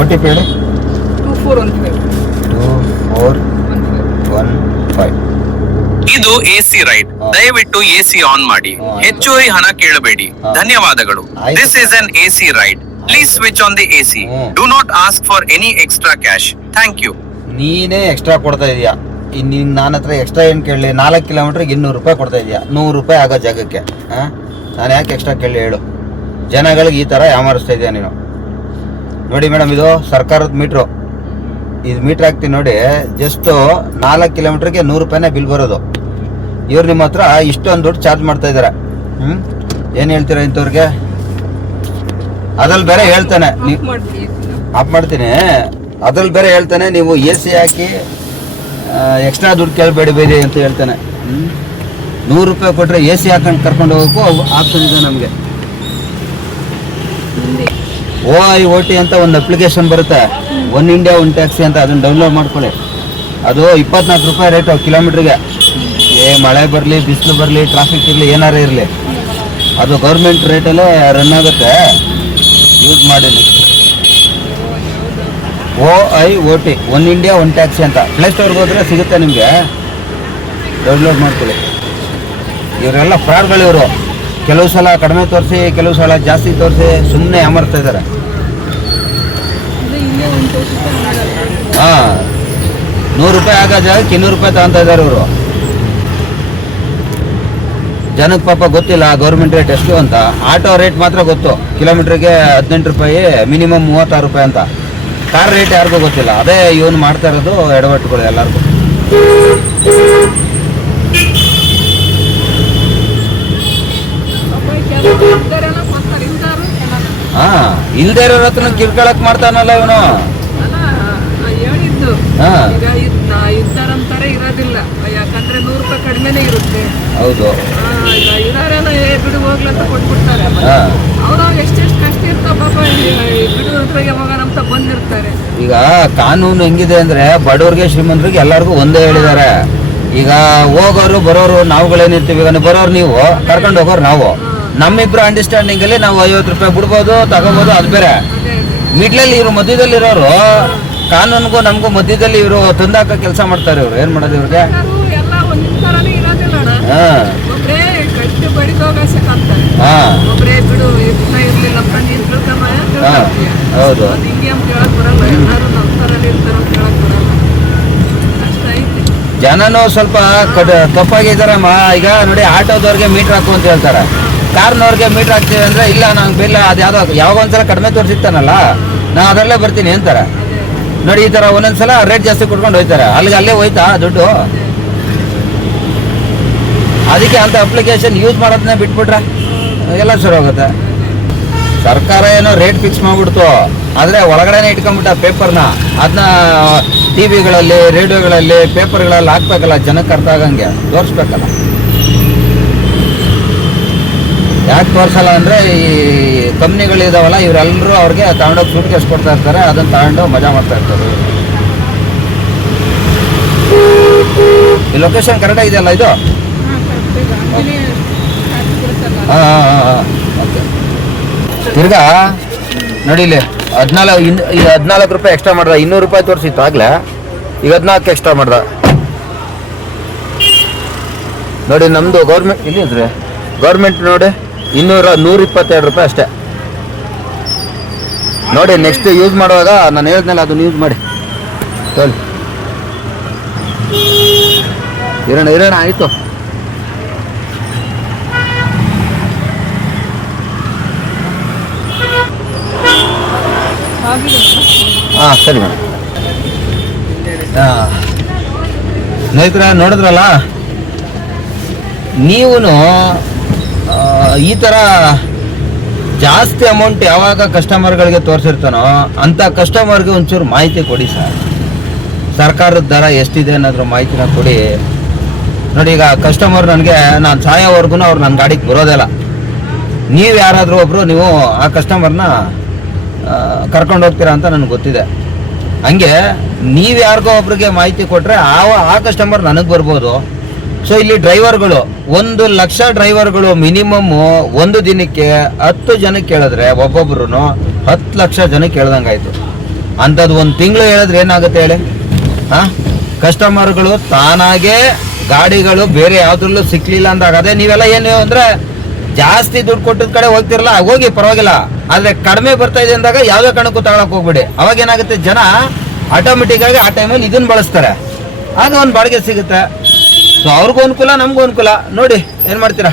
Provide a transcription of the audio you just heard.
OTP ಹೇಳಿ. 2415. ಇದು AC ride. ದಯವಿಟ್ಟು AC ಆನ್ ಮಾಡಿ. ಹೆಚ್ಚುವರಿ ಹಣ ಕೇಳಬೇಡಿ. ಧನ್ಯವಾದಗಳು. This is an AC ride. Please switch on the AC. Do not ask for any extra cash. Thank you. ನೀನೇ ಎಕ್ಸ್ಟ್ರಾ ಕೊಡ್ತಾ ಇದೀಯಾ. ನೀನು ನನ್ನ ಹತ್ರ ಎಕ್ಸ್ಟ್ರಾ ಏನು ಕೇಳಲಿ? 4 ಕಿಲೋಮೀಟ್ರಿಗೆ 200 ರೂಪಾಯಿ ಕೊಡ್ತಾ ಇದೀಯಾ. 100 ರೂಪಾಯಿ ಆಗೋ ಜಾಗಕ್ಕೆ ನಾನು ಯಾಕೆ ಎಕ್ಸ್ಟ್ರಾ ಕೇಳಿ ಹೇಳು? ಜನಗಳಿಗೆ ಈ ಥರ ಯಾಮಾರಿಸ್ತಾ ಇದೆಯಾ ನೀನು? ನೋಡಿ ಮೇಡಮ್, ಇದು ಸರ್ಕಾರದ ಮೀಟ್ರು. ಇದು ಮೀಟ್ರ್ ಹಾಕ್ತೀನಿ ನೋಡಿ. ಜಸ್ಟ್ 4 ಕಿಲೋಮೀಟ್ರಿಗೆ 100 ರೂಪಾಯಿನೇ ಬಿಲ್ ಬರೋದು. ಇವ್ರು ನಿಮ್ಮ ಹತ್ರ ಇಷ್ಟೊಂದು ದುಡ್ಡು ಚಾರ್ಜ್ ಮಾಡ್ತಾ ಇದ್ದಾರೆ. ಏನು ಹೇಳ್ತೀರಾ ಇಂಥವ್ರಿಗೆ? ಅದ್ರಲ್ಲಿ ಬೇರೆ ಹೇಳ್ತಾನೆ, ಆಫ್ ಮಾಡ್ತೀನಿ. ಅದ್ರಲ್ಲಿ ಬೇರೆ ಹೇಳ್ತಾನೆ, ನೀವು AC ಹಾಕಿ ಎಕ್ಸ್ಟ್ರಾ ದುಡ್ಡು ಕೇಳಬೇಡಿ ಬೇರೆ ಅಂತ ಹೇಳ್ತಾನೆ. 100 ರೂಪಾಯಿ ಕೊಟ್ಟರೆ AC ಹಾಕೊಂಡು ಕರ್ಕೊಂಡು ಹೋಗೋಕ್ಕೂ ಆಪ್ಷನ್ ಇದೆ ನಮಗೆ. OIOT ಅಂತ ಒಂದು ಅಪ್ಲಿಕೇಶನ್ ಬರುತ್ತೆ, ಒನ್ ಇಂಡಿಯಾ ಒನ್ ಟ್ಯಾಕ್ಸಿ ಅಂತ. ಅದನ್ನು ಡೌನ್ಲೋಡ್ ಮಾಡ್ಕೊಳ್ಳಿ. ಅದು 24 ರೂಪಾಯಿ ರೇಟು ಕಿಲೋಮೀಟ್ರಿಗೆ. ಮಳೆ ಬರಲಿ, ಬಿಸಿಲು ಬರಲಿ, ಟ್ರಾಫಿಕ್ ಇರಲಿ, ಏನಾರು ಇರಲಿ, ಅದು ಗೌರ್ಮೆಂಟ್ ರೇಟಲ್ಲೇ ರನ್ ಆಗುತ್ತೆ. ಯೂಸ್ ಮಾಡಿ. OIOT, one India one taxi ಅಂತ ಪ್ಲೇಸ್ಟೋರ್ಗೆ ಹೋದರೆ ಸಿಗುತ್ತೆ ನಿಮಗೆ. ಡೌನ್ಲೋಡ್ ಮಾಡ್ಕೊಳ್ಳಿ. ಇವರೆಲ್ಲ ಫ್ರಾಡ್ಗಳು ಇವರು. ಕೆಲವು ಸಲ ಕಡಿಮೆ ತೋರಿಸಿ, ಕೆಲವು ಸಲ ಜಾಸ್ತಿ ತೋರಿಸಿ ಸುಮ್ಮನೆ ಯಾಮರ್ತಾ ಇದ್ದಾರೆ. ಹಾಂ, 100 ರೂಪಾಯಿ ಆಗೋ ಜಾಗಕ್ಕೆ 200 ರೂಪಾಯಿ ತಗೊತಾ ಇದ್ದಾರೆ ಇವರು. ಜನಕ್ಕೆ ಪಾಪ ಗೊತ್ತಿಲ್ಲ ಗೌರ್ಮೆಂಟ್ ರೇಟ್ ಎಷ್ಟು ಅಂತ. ಆಟೋ ರೇಟ್ ಮಾತ್ರ ಗೊತ್ತು, ಕಿಲೋಮೀಟ್ರಿಗೆ 18 ರೂಪಾಯಿ, ಮಿನಿಮಮ್ 36 ರೂಪಾಯಿ ಅಂತ. ಕಾರ್ ರೇಟ್ ಯಾರಿಗೂ ಗೊತ್ತಿಲ್ಲ. ಅದೇ ಇವನು ಮಾಡ್ತಾ ಇರೋದು ಎಡವಟ್ಟುಗಳು ಎಲ್ಲರಿಗೂ. ಹಾಂ, ಇಲ್ದೇ ಇರೋ ಹತ್ರ ಕಿರ್ಕೊಳಕ್ ಮಾಡ್ತಾನಲ್ಲ ಇವನು. ಇರೋದಿಲ್ಲ, ಯಾಕಂದ್ರೆ 100 ರೂಪಾಯಿ ಕಡಿಮೆನೆ ಇರುತ್ತೆ. ಹೌದು, ಬಿಡು ಹೋಗ್ಲಂತ ಕೊಟ್ಬಿಡ್ತಾರೆ. ಅವ್ರ ಎಷ್ಟೆಷ್ಟು ಕಷ್ಟ ಇರ್ತಾವ ಪಾಪ. ಬಿಡು ಯಾವಾಗ ಅಂತ ಬಂದಿರ್ತಾರೆ. ಈಗ ಕಾನೂನು ಹೆಂಗಿದೆ ಅಂದ್ರೆ ಬಡವ್ರಿಗೆ ಶ್ರೀಮಂತರಿಗೆ ಎಲ್ಲರಿಗೂ ಒಂದೇ ಹೇಳಿದ್ದಾರೆ. ಈಗ ಹೋಗೋರು ಬರೋರು ನಾವುಗಳೇನಿರ್ತೀವಿ. ಈಗ ಬರೋರು ನೀವು, ಕರ್ಕೊಂಡು ಹೋಗೋರು ನಾವು. ನಮ್ಮಿಬ್ರು ಅಂಡರ್ಸ್ಟ್ಯಾಂಡಿಂಗ್ ಅಲ್ಲಿ ನಾವು 50 ರೂಪಾಯಿ ಬಿಡ್ಬೋದು, ತಗೋಬೋದು, ಅದು ಬೇರೆ. ಮಿಡ್ಲಲ್ಲಿ ಇವರು ಮಧ್ಯದಲ್ಲಿರೋರು, ಕಾನೂನಿಗೂ ನಮಗೂ ಮಧ್ಯದಲ್ಲಿ ಇವರು ತಂದಾಕ ಕೆಲಸ ಮಾಡ್ತಾರೆ. ಇವರು ಏನ್ ಮಾಡೋದು ಇವ್ರಿಗೆ? ಹೌದು, ಜನನು ಸ್ವಲ್ಪ ತಪ್ಪಾಗಿದ್ದಾರಮ್ಮ. ಈಗ ನೋಡಿ, ಆಟೋದವ್ರಿಗೆ ಮೀಟರ್ ಹಾಕು ಅಂತ ಹೇಳ್ತಾರೆ, ಕಾರ್ನವ್ರಿಗೆ ಮೀಟರ್ ಹಾಕ್ತೀವಿ ಅಂದ್ರೆ ಇಲ್ಲ ನಂಗೆ ಬಿಲ್ ಅದು ಯಾವಾಗ ಒಂದ್ಸಲ ಕಡಿಮೆ ತೋರಿಸಿರ್ತಾನಲ್ಲ, ನಾ ಅದರಲ್ಲೇ ಬರ್ತೀನಿ ಅಂತಾರೆ. ನೋಡಿ, ಈ ತರ ಒಂದೊಂದ್ಸಲ ರೇಟ್ ಜಾಸ್ತಿ ಕೊಟ್ಕೊಂಡು ಹೋಯ್ತಾರೆ. ಅಲ್ಲೇ ಹೋಯ್ತಾ ದುಡ್ಡು? ಅದಕ್ಕೆ ಅಂತ ಅಪ್ಲಿಕೇಶನ್ ಯೂಸ್ ಮಾಡೋದನ್ನೇ ಬಿಟ್ಬಿಟ್ರೆ ಎಲ್ಲ ಶುರು ಹೋಗುತ್ತೆ. ಸರ್ಕಾರ ಏನೋ ರೇಟ್ ಫಿಕ್ಸ್ ಮಾಡ್ಬಿಡ್ತು, ಆದರೆ ಒಳಗಡೆನೆ ಇಟ್ಕೊಂಡ್ಬಿಟ್ಟ ಪೇಪರ್ನ. ಅದನ್ನ TV ಗಳಲ್ಲಿ, ರೇಡಿಯೋಗಳಲ್ಲಿ, ಪೇಪರ್ಗಳಲ್ಲಿ ಹಾಕ್ಬೇಕಲ್ಲ, ಜನಕ್ಕೆ ಅರ್ಥ ಆಗಂಗೆ ತೋರಿಸ್ಬೇಕಲ್ಲ. ಯಾಕೆ ತೋರಿಸಲ್ಲ ಅಂದರೆ ಈ ಕಂಪ್ನಿಗಳಿದಾವಲ್ಲ, ಇವರೆಲ್ಲರೂ ಅವ್ರಿಗೆ ತಗೊಂಡೋಗಿ ಸೂಟ್ ಕೇಸ್ ಕೊಡ್ತಾ ಇರ್ತಾರೆ. ಅದನ್ನು ತಗೊಂಡು ಮಜಾ ಮಾಡ್ತಾ ಇರ್ತಾರೆ. ಈ ಲೊಕೇಶನ್ ಕರೆಕ್ಟಾಗಿ ಇದೆಯಲ್ಲ ಇದು? ಹಾಂ, ಓಕೆ. ತಿರ್ಗಾ ನೋಡಿ, ಇಲ್ಲಿ 14 ರೂಪಾಯಿ ಎಕ್ಸ್ಟ್ರಾ ಮಾಡ್ದ. 200 ರೂಪಾಯಿ ತೋರಿಸಿತ್ತು ಆಗಲೇ, ಈಗ 14 ಎಕ್ಸ್ಟ್ರಾ ಮಾಡ್ದ. ನೋಡಿ, ನಮ್ಮದು ಗೌರ್ಮೆಂಟ್ ಇಲ್ಲಿ ಇದ್ರೆ ಗೌರ್ಮೆಂಟ್ ನೋಡಿ 122 ರೂಪಾಯಿ ಅಷ್ಟೇ. ನೋಡಿ, ನೆಕ್ಸ್ಟ್ ಯೂಸ್ ಮಾಡುವಾಗ ನಾನು ಹೇಳಿದ್ನಲ್ಲ, ಅದನ್ನು ಯೂಸ್ ಮಾಡಿ. ಇರೋಣ ಆಯಿತು. ಹಾಂ, ಸರಿ ಮೇಡಮ್. ಸ್ನೇಹಿತರ, ನೋಡಿದ್ರಲ್ಲ, ನೀವು ಈ ಥರ ಜಾಸ್ತಿ ಅಮೌಂಟ್ ಯಾವಾಗ ಕಸ್ಟಮರ್ಗಳಿಗೆ ತೋರಿಸಿರ್ತಾನೋ ಅಂಥ ಕಸ್ಟಮರ್ಗೆ ಒಂಚೂರು ಮಾಹಿತಿ ಕೊಡಿ ಸರ್. ಸರ್ಕಾರದ ದರ ಎಷ್ಟಿದೆ ಅನ್ನೋದ್ರ ಮಾಹಿತಿನ ಕೊಡಿ. ನೋಡಿ, ಈಗ ಕಸ್ಟಮರ್ ನನಗೆ ನಾನು ಸಾಯೋವರೆಗೂ ಅವ್ರು ನನ್ನ ಗಾಡಿಗೆ ಬರೋದಿಲ್ಲ. ನೀವು ಯಾರಾದರೂ ಒಬ್ಬರು ನೀವು ಆ ಕಸ್ಟಮರ್ನ ಕರ್ಕೊಂಡು ಹೋಗ್ತೀರಾ ಅಂತ ನನಗೆ ಗೊತ್ತಿದೆ. ಹಂಗೆ ನೀವು ಯಾರಿಗೋ ಒಬ್ರಿಗೆ ಮಾಹಿತಿ ಕೊಟ್ಟರೆ ಆ ಕಸ್ಟಮರ್ ನನಗೆ ಬರ್ಬೋದು. ಸೊ ಇಲ್ಲಿ ಡ್ರೈವರ್ಗಳು 1 ಲಕ್ಷ ಡ್ರೈವರ್ಗಳು ಮಿನಿಮಮ್ ಒಂದು ದಿನಕ್ಕೆ 10 ಜನಕ್ಕೆ ಕೇಳಿದ್ರೆ ಒಬ್ಬೊಬ್ರು 10 ಲಕ್ಷ ಜನಕ್ಕೆ ಕೇಳ್ದಂಗಾಯ್ತು. ಅಂಥದ್ದು ಒಂದು ತಿಂಗಳು ಹೇಳಿದ್ರೆ ಏನಾಗುತ್ತೆ ಹೇಳಿ? ಕಸ್ಟಮರ್ಗಳು ತಾನಾಗೆ ಗಾಡಿಗಳು ಬೇರೆ ಯಾವ್ದ್ರಲ್ಲೂ ಸಿಕ್ಲಿಲ್ಲ ಅಂದಾಗ, ಅದೇ ನೀವೆಲ್ಲ ಏನು ಅಂದ್ರೆ ಜಾಸ್ತಿ ದುಡ್ಡು ಕೊಟ್ಟಿದ ಕಡೆ ಹೋಗ್ತಿರಲ್ಲ, ಹೋಗಿ ಪರವಾಗಿಲ್ಲ, ಆದ್ರೆ ಕಡಿಮೆ ಬರ್ತಾ ಇದೆ ಅಂದಾಗ ಯಾವುದೇ ಕಾರಣಕ್ಕೂ ತಗೊಳಕ್ ಹೋಗ್ಬೇಡಿ. ಅವಾಗ ಏನಾಗುತ್ತೆ, ಜನ ಆಟೋಮೆಟಿಕ್ ಆಗಿ ಆ ಟೈಮಲ್ಲಿ ಇದನ್ನ ಬಳಸ್ತಾರೆ, ಆಗ ಒಂದು ಬಾಡಿಗೆ ಸಿಗುತ್ತೆ. ಸೊ ಅವ್ರಿಗೂ ಅನುಕೂಲ, ನಮಗೂ ಅನುಕೂಲ. ನೋಡಿ ಏನು ಮಾಡ್ತೀರಾ?